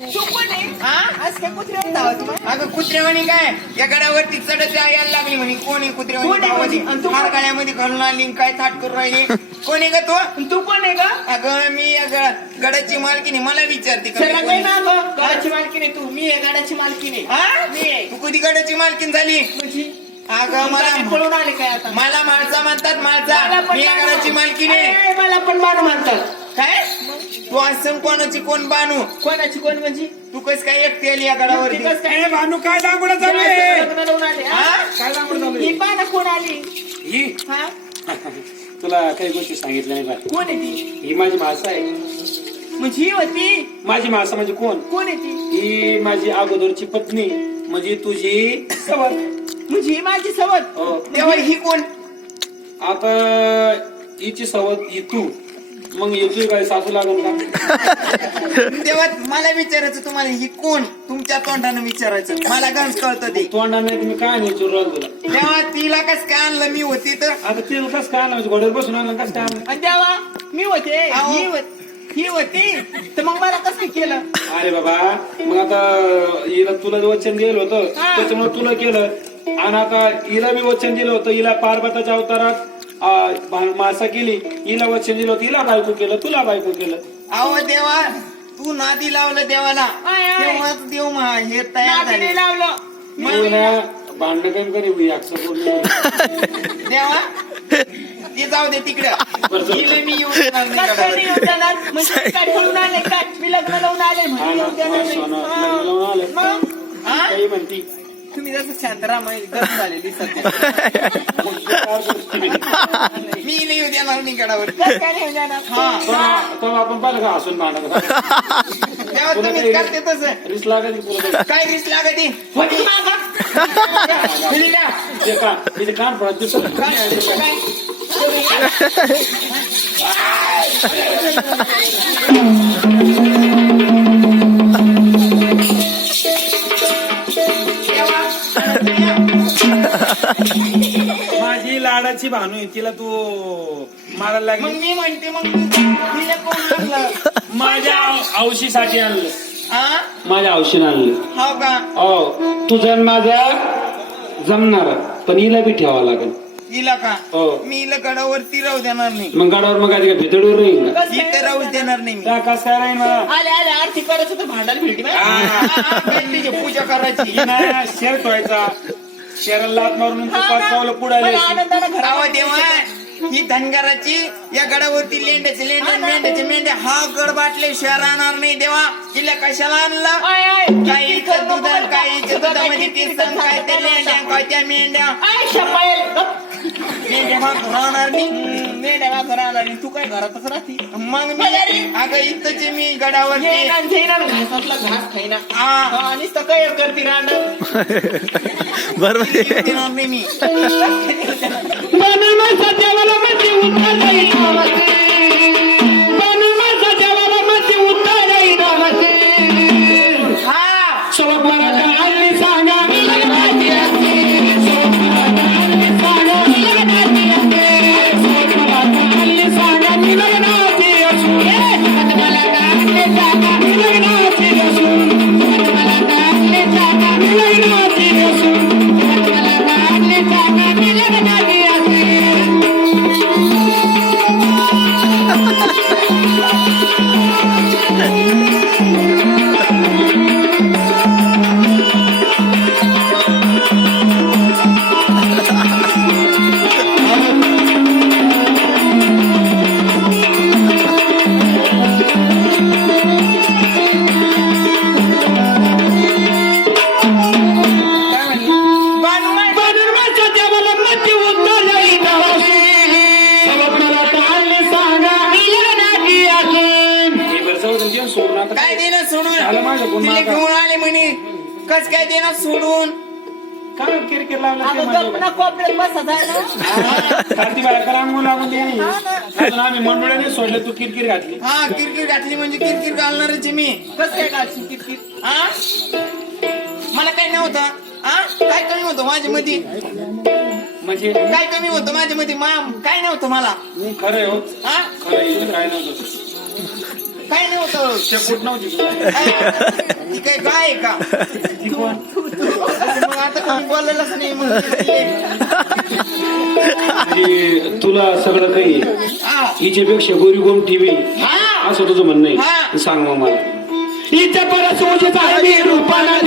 तू कोण आहे हा? आज काय अगं या गडावरती चढत यायला लागली म्हणे. कोणी कोण आहे कुत्रेवाणी म्हणजे? आणि तू- गळ्यामध्ये घालून आली काय थाट करून राहिली? कोणी का तो? तू कोण आहे का अगं मी या ग- गडाची मालकीने मला विचारते का मी चला कोणी? काही ना गं. गाडाची मालकी नाही तू. मी आहे गाडाची मालकी नाही हा? मी आहे. तू कधी गडाची मालकीन झाली? म्हणजे? अगं मला मला पळून आले काय आता? मला माणसा म्हणतात मला माणसा पण मी या गडाची मालकीने अरे, मला पण बानू म्हणतात. काय? तू असं कोणाची कोण बानू? कोणाची कोण म्हणजे? तू कस काय एकटी आली या गडावरती? तिकच काय? ए भानू काय दांगुडा चालू आहे लग्न लावून आले हा? हा? काय चालू ही कोण आली? ही? हा? तुला काही गोष्टी सांगितल्या नाही बा कोण आहे ती? ही माझी मासा आहे. म्हणजे ही होती? माझी मासा म्हणजे कोण? कोण आहे ती? ही माझी अगोदरची पत्नी. म्हणजे तुझी सवत. म्हणजे ही माझी सवत. हो. तेव्हा ही कोण? आता हिची सवत ही तू. मग येतोय काय सासू लागल का? तेव्हा मला विचारायचं तुम्हाला ही कोण? तुमच्या तोंडानं विचारायचं. मला गंज कळतं ते. तोंडा नाही तुम्ही काय नाही चोर तुला? तेव्हा तिला कस काय आणलं मी होती तर? आता तिला कस काय आणलं? म्हणजे घोड्यावर बसून आणलं कस काय आणलं? आणि तेव्हा मी होते अहो. ही होत- ही होती. तर मग मला कसं केलं? अरे बाबा मग आता हिला तुला वचन दिलं होतं हा. त्याच्यामुळे तुला केलं. आणि आता हिला मी वचन दिलं होतं हिला पार्वताच्या अवतारात मासा केली हिला वचन दिलं होतं हिला बायको केलं तुला बायको केलं अहो देवा तू नादी लावलं देवाला. तेव्हाच देव मा- हे तयार नादी झाले लावलं तू ना भांडण कमी करी देवा ते जाऊ दे तिकडं. हिला मी येऊन देणार नाही? म्हणजे आले काय मी लग्न लावून आले ना, येऊन जाणार नाही. सोनं. लग्न लावून आले. मग? काही म्हणती तुम्ही जसं शांत राहा माहिती गरज झालेली सध्या? मी नाही येऊ देणार नाही गडावर काय नाही? हा. तेव्हा आपण पाहिलं का हसून भांडण तेव्हा तुला तुम्ही काही- करते तसं रिस लागत तुला काय रिस लागते होती मागं. दिली ना? ते का तिथे कान पडत दिसत काय? माझी लाडाची भानू आहे, तिला तू मारायला मग लागली मी म्हणते मग तिला कोण आणलं माझ्या औशीसाठी आणलं हा माझ्या औषध आणलं हो का हो तुझं आणि माझं जमणार पण हिला बी ठेवावं लागेल हिला का हो. मी हिला गडावरती राहू देणार नाही मग गाडावर मग आधी काय भितडवर राहील का इथं राहूच देणार नाही मी त्या कस काय राहील मला आले आले आरती करायचं तर भांडायला भेटी हा. पूजा करायची ही ना शेर ठेवायचा शेराला लात मारून तू पाच पावलं पुढे आनंदानं अहो घरावर देवा ही धनगराची या गडावरती लेंड्याचे लेंडे ना. मेंढ्याचे मेंढे हा गड बाटले शहर आणणार नाही देवा. तिला कशाला आणला? आय, आय. काहीचं दूध आणि काहीचं तुझं दुधामध्ये तीस आणि काय त्या लेंड्या काय त्या मेंढ्या? आय, शपायल. मेंढ्या मागं राहणार नाही. हम्म, मेंढ्या मागं राहणार आणि तू काय घरातच राहती? मग मी अगं इथंच मी गडावरती. घेईना घेईना घासातला घास खाईना हा. नुसतं काय करती राहणार बरोबर आहे. देणार नाही मी. हा अजून आम्ही मंडळाने सोडले तू किरकिर घातली. हा किरकिर घातली म्हणजे किरकिर घालणारच आहे मी. कसं काय काढशील किटकिट हा मला काय नव्हतं. हा काय कमी होतं माझ्या मध्ये म्हणजे? काय कमी होतं माझ्या मध्ये मा काय नव्हतं मला? खरं आहे हो. हा खरं आहे, इथं काय नव्हतं. काय नव्हतं? शेपूट नव्हती? तुला. ती काय आहे का? ती कोण? मग आता कोणी बोलायलाच नाही मग म्हणजे तुला सगळं काही. हा. हिच्यापेक्षा गोरी गोम टीव्ही हा. असं तुझं म्हणणं. आहे सांग मग मला हिच्या परत मी रूपाला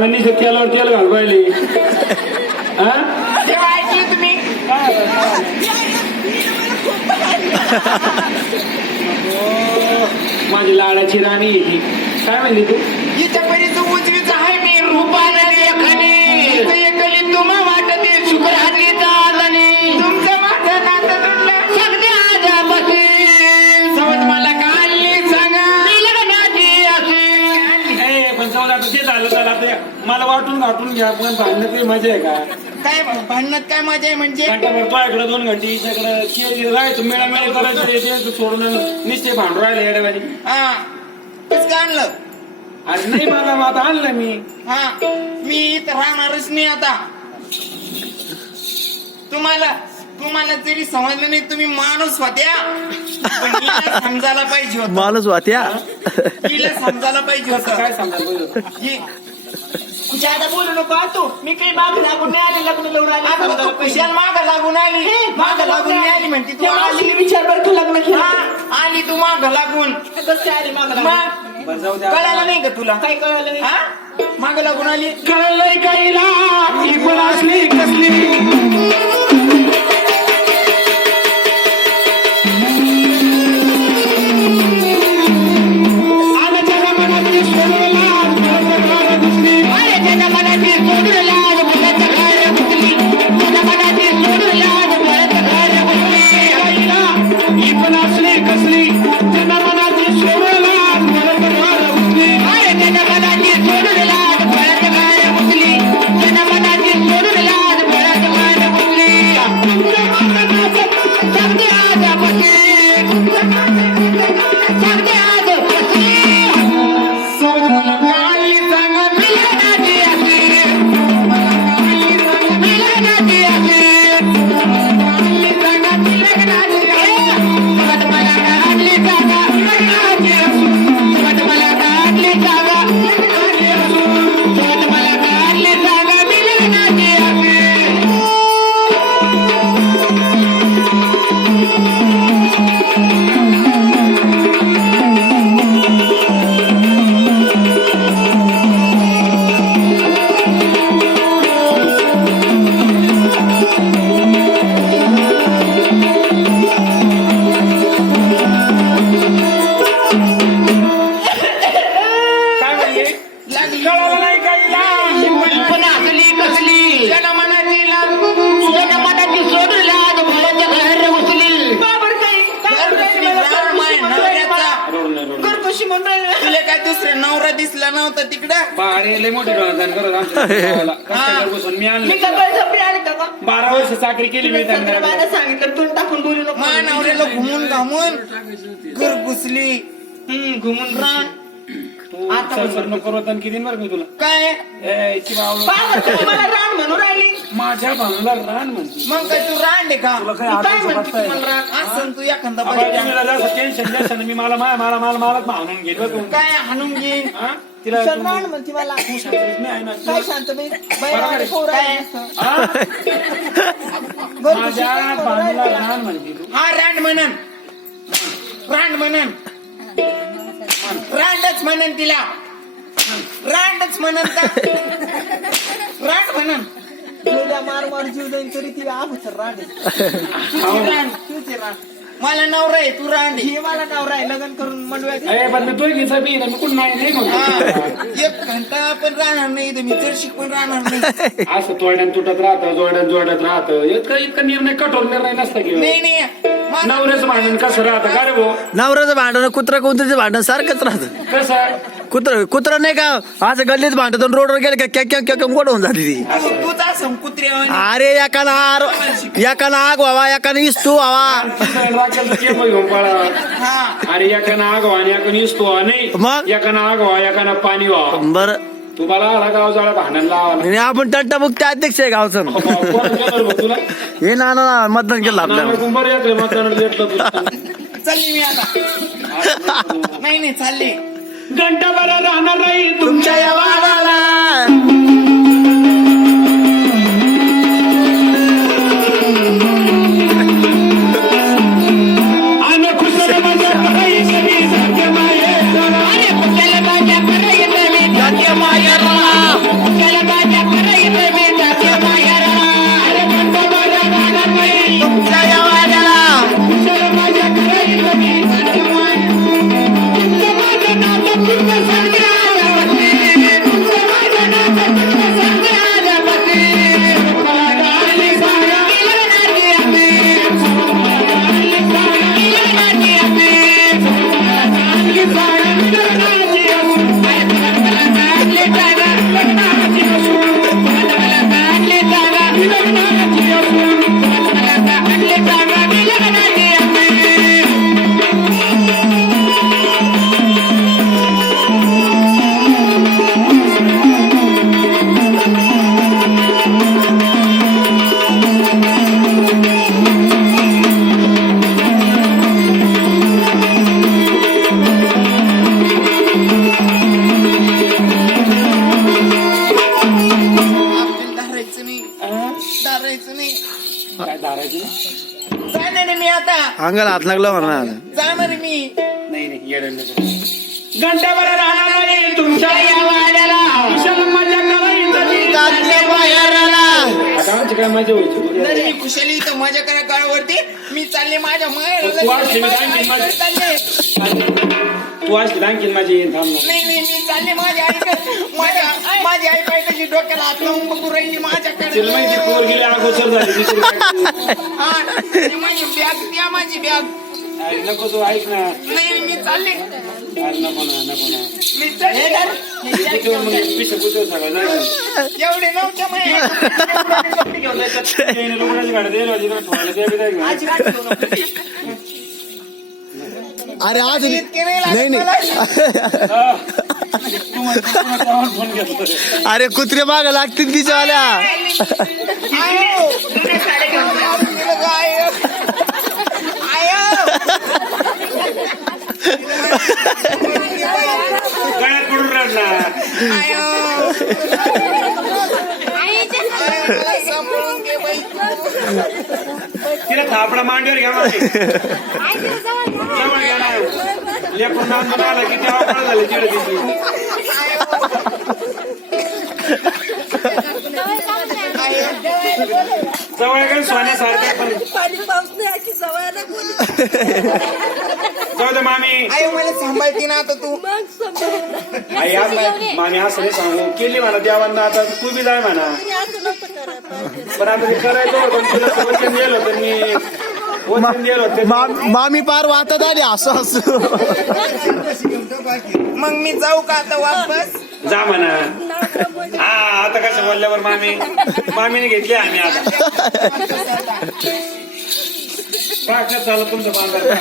नाही तेलावर तेल हा? ठेवायची तुम्ही. माझी लाडाची राणी आहे ती. काय म्हणली तू? मला वाटून गाठून घ्या पण भांडणं काही मजा आहे का? काय भांडणात काय मजा आहे म्हणजे? तो इकडे दोन घंटे इकडे राहायचं मेळामेळी करायचं ते ते सोडून निश्चय भांडू राहिले येड्यावानी. हा. कसं काय आणलं? आज नाही मला आता आणलं मी. हा. मी इथं राहणारच नाही आता. तुम्हाला तुम्हाला जरी समजलं नाही तुम्ही माणूस होत्या पण हिला समजायला पाहिजे होतं. माणूस वात्या हिला समजायला पाहिजे कसं काय होतं? सांगायला ही जादा बोलू नको हा तू? मी काही माग लागून नाही आले लग्न लावून आले. आता तू खुशाल माग लागून आली. माग लागून नाही आली म्हणते तू आली. विचार बरं तू लग्न केलं? हा, आली तू माग लागून. कसं आली माग कळालं नाही का तुला? काय कळलं नाही? हा? माग लागून आली. कळलंय काहीला पण असली कसली. नव्हता तिकडं? बाहेर लय मोठी डोळा करत आमच्या गावाला. कष्टावर बसून मी मी आणले का बळजबरी आले का गं? बारा वर्ष चाकरी केली मी त्यांना. बारा सांगितलं तू टाकून बोलू नको. मा नवऱ्याला घुमून घामून घर घुसली. हम्म, घुमून रान. तू आता सर बस. सर नको रोतन किती बरं मी तुला काय ए, इची बावळं. बाबा तुम्ही मला रान म्हणून राहिली माझ्या भाऊला रान म्हणते मग काय तू रान आहे का तुला काय तू काय आठवतं म्हणते बसताय? तू मला रान असं तू एखादा बाई टेन्शन द्यायचं ना, मी मला मला मला मला मलाच मानून घेईल बरं तू. काय हाणून घेईन हा? तिला तू- रान म्हणते मला तू शांतच नाही आहे ना. काय शांत बाई बरोबर आहे. काय हा? माझ्या भाऊला रान म्हणते तू हा रांड म्हणन रांड म्हणन रांडच म्हणन तिला. रांडच म्हणन रांड म्हणन. तुझ्या मार मार जीव जाईन तरी ती आहोत रांड तुझी रांड तुझी रांड. मला नवरा आहे तू रांड हे मला नवरा आहे लग्न करून अरे पण मी बी ना, मी कुठं नाही नाही म्हणतो. हा, एक घंटा पण राहणार नाही इथं मी जर्शी पण राहणार नाही. असं तोड्यान तुटत राहतं जोड्यान जोड्यात राहतं. इतकं इतकं निर्णय कठोर निर्णय नसता घेऊन नाही नाही. नवऱ्याचं भांडण कसं राहतं? का रे भाऊ? नवऱ्याचं भांडण कुत्रा कोणत्याचं भांडण सारखंच राहतं. कसं? कुत्र कुत्र नाही का आज गल्लीत भांडत रोडवर गेलं का कॅक कॅक गोड होऊन जाते ती. तू तूच असं कुत्रे अरे एकानं आर एकानं आग व्हावा एकानं इस्तू व्हावा. राखेल केम घेऊन पळा अरे एकानं आग व्हा आणि एकानं इसतो व्हा नाही. मग? एकानं आग व्हा एकानं पाणी व्हा बर. तुम्हाला आला गाव जाळा आणि आपण अध्यक्ष आहे गावचं. कोण तुला? हे ना ना मतदान केलं नाना कुंभार येतलं तुला चालली मी आता. नाही नाही चालली. घंटा बरा राहणार नाही तुमच्या या वाडाला लागला म्हणा जाणार आहे मी. नाही नाही बरा राहणार नाही तुमच्या या वाड्याला. करायचं मजा व्हायची नाही मी कुशली इथं माझ्या करा चालले माझ्या माहेर तू आज शिवी काय केली माझी? चालले तू आज आणखीन माझी येईन थांब ना. नाही नाही मी चालले माझ्या आई माझ्या माझी आई कशी डोक्याला हात लावून बघू राहिली माझ्याकडे तिला माहिती पोर गेली अगोदर झाली ती तुला काय करू? हा, ती माझी बॅग द्या माझी बॅग अरे नको तू ऐक ना नाही मी चालले नको ना नको ना मी एवढे नव्हते. घेऊन जायचं. माझी गाडी घेऊन. अरे आज इतके नाही लागत अरे कुत्रे माग लागतील. तिला काय? आयो. गळ्यात पडून राहिला आयो. आयो, मला सांभाळून घे बाई. तिला थापडा मांडीवर घ्या जवळ घ्या ना. लेकरून नांदून आला की तेव्हा फळ झाले तिची जवळ गेलं सोन्यासारखं पण. पाणी पाऊस नाही याची दे मामी. आयो, मला सांभाळती ना आता तू. मग आई आज मामी असं नाही सांगू केली म्हणा देवांना आता. तू बी जाय म्हणा. असं नव्हतं करायला पाहिजे. पण आता ते करायचं होतं तुला तर वचन दिलं होतं मी. वचन दिलं होतं मा- मामी पार वाटत आली असं असं. मग मी जाऊ का आता वापस? जा म्हणा. हा आता कसं बोलल्यावर मामी? मामीने घेतली आम्ही आता. चालत तुमचं बांधायला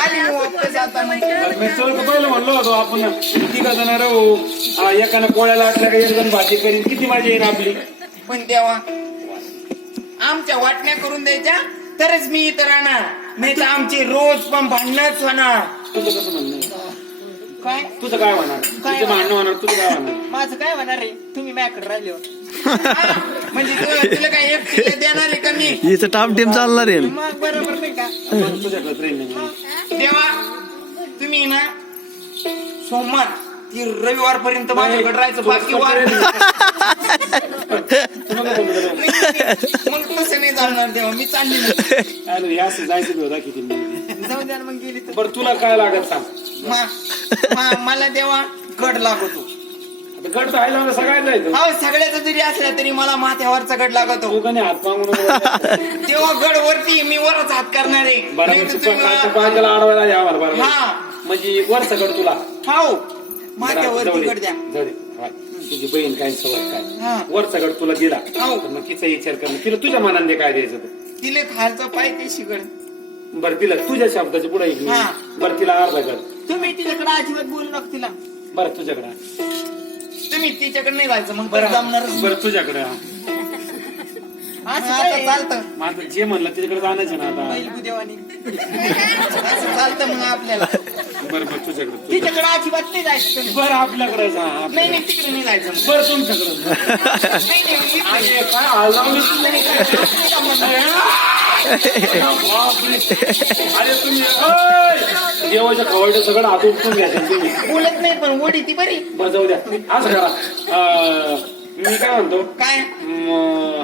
आली मी वापस आता मग बरं, मी चल तर पहिलं म्हणलो होतो आपण. तिघ जण राहू हा, एकानं पोळ्याला असल्या का एक जण भाजी करीन. किती मजा येईल आपली? पण तेव्हा आमच्या वाटण्या करून द्यायच्या तरच मी इथं राहणार. नाही तर आमची रोज पण भांडणच होणार. तुझं कसं म्हणणं आहे? काय? तुझं काय होणार? तुझं भांडणं होणार तुझं काय होणार? माझं काय होणार आहे? तुम्ही माझ्याकडे राहिले हो. म्हणजे तु- तुला काय एक देणार आहे का मी? हिचं टाप टीम चालणार आहे. मग बरोबर नाही का? पण तुझ्याकडे ट्रेन नाही तेव्हा तुम्ही ना सोमवार ती रविवार पर्यंत माझ्याकडे राहायचं बाकी वार मग तसं नाही जाणार तेव्हा. मी चालली नाही. अरे हे असं जायचं बी होता किती जाऊ द्या ना मग गेली तर. बरं तुला काय लागत सांग. मा- मा- मला तेव्हा गड लागतो. आता गड तर आहे ना सगळ्यात जायचं हा सगळ्याचा जरी असला तरी मला माथ्यावरचा गड लागतो. तू का नाही हात मागून उभं राहिला? तेव्हा गड वरती मी वरच हात करणार आहे. बरं नाही मग तर तू पण काय तू तुम्ही- पायाला अडवायला या मला बरं. हा. म्हणजे वर सगळं तुला. हाव बरं, माथ्यावरती जाऊ दे, गड द्या. जाऊ दे. हा. तुझी बहीण काय सवय काय? हा. वर सगळं तुला दिला. हो. तर मग तिचा विचार कर. तिला तुझ्या मनाने काय द्यायचं ते. तिले खालचं पाय ते शिगड बरं तिला तुझ्या शब्दाच्या पुढे हा. बरं तिला अर्धा कर. तुम्ही तिच्याकडे अजिबात बोलू नका तिला. बरं तुझ्याकडे. तुम्ही तिच्याकडे नाही जायचं मग बरं बरं तुझ्याकडे. हा. असं चालतं आता जे म्हणलं तिच्याकडे जाण्याचं ना आता बैल बुदेवानी असं चालतं मग आपल्याला बरं बरं तुझ्याकडे. तिच्याकडे अजिबात नाही जायचं तुम्ही. बरं आपल्याकडे जा नाही. नाही तिकडे नाही जायचं. बरं तुमच्याकडे नाही नाही? बापरे. अरे तुम्ही ओय! देवाच्या खवळचं सगळं हात उपटून घ्यायचं तुम्ही बोलत नाही पण ओढी ती बरी बरं जाऊ द्या असं करा अं, मी काय म्हणतो काय म,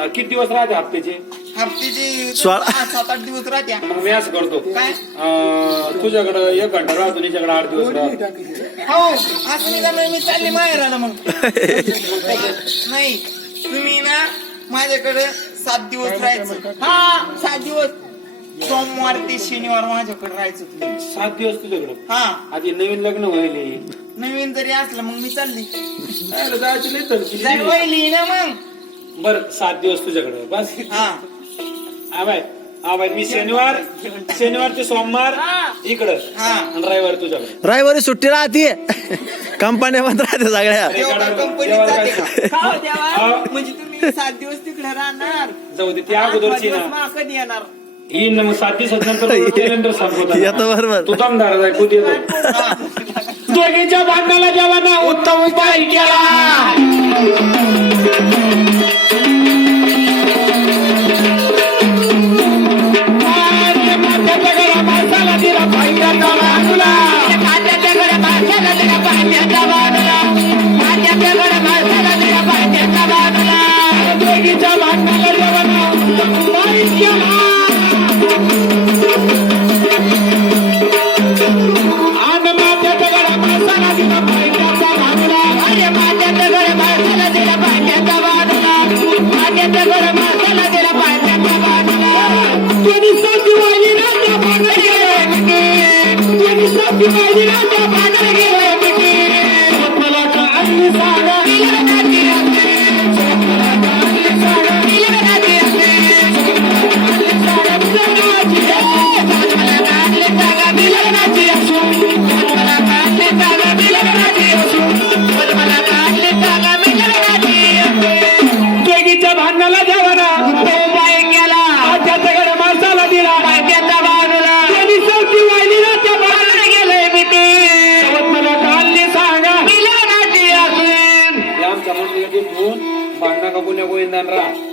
अं, किती दिवस राहते हप्त्याचे? हप्त्याचे सोळा. सहा, सात आठ दिवस राहत्या मग मी असं करतो. काय? अं, तुझ्याकडं एक घंटा राहतो तिच्याकडे आठ दिवस राहतो. हो असं नाही मी चालले माहेर आलं मग नाही तुम्ही ना माझ्याकडे सात दिवस राहायचं. हा सात दिवस. सोमवार ते शनिवार माझ्याकडे राहायचं तुम्ही. सात दिवस तुझ्याकडं? हा. आधी नवीन लग्न व्हायले. नवीन जरी असलं मग मी चालली. जायची. जाय वहिली ना मग. बरं सात दिवस तुझ्याकडे. बस. हा. हा बाय. हा बाय. मी शनिवार शनिवार ते सोमवार इकडं. हा. आणि रविवार तुझ्याकडे. रविवारी सुट्टी राहते. कंपन्या बंद राहते सगळ्या. देवा कंपनीत देवाला जाते काय? का? हो, देवा हा. म्हणजे तुम्ही सात दिवस तिकडे राहणार. जाऊ दे ती अगोदरची आठवा ना. दिवस येणार? ही न सात दिवसानंतर कॅलेंडर संपवतात येतो. बरोबर. तू दमदार आहे येतो. भांडणाला जेव्हा उत्तम उपाय केला.